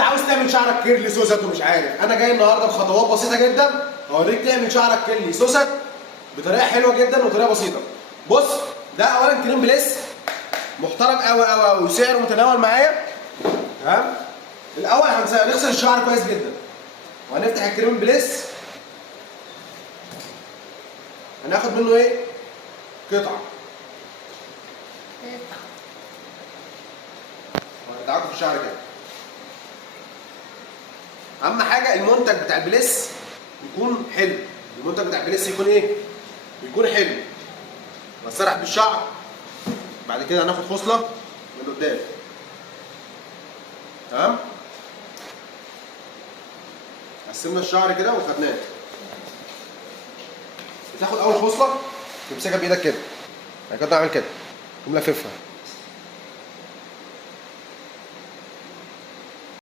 انت عاوز تعمل شعرك كيرلي سوست ومش عارف، انا جاي النهارده بخطوات بسيطه جدا اوريك تعمل شعرك كيرلي سوست بطريقه حلوه جدا وطريقه بسيطه. بص، ده اولا كريم بليس محترم قوي قوي قوي وسعره متناول معايا. تمام؟ الاول هنغسل الشعر كويس جدا وهنفتح الكريم بليس، هناخد منه ايه؟ قطعه. وهندعكه في الشعر كده. اهم حاجه المنتج بتاع البليس يكون حلو، المنتج بتاع البليس يكون ايه؟ يكون حلو. بسرح بالشعر، بعد كده هناخد خصله من قدام. تمام؟ قسمنا الشعر كده وخدناه. بتاخد اول خصله تمسكها بايدك كده، بعد كده تعمل كده تقوم لاففها.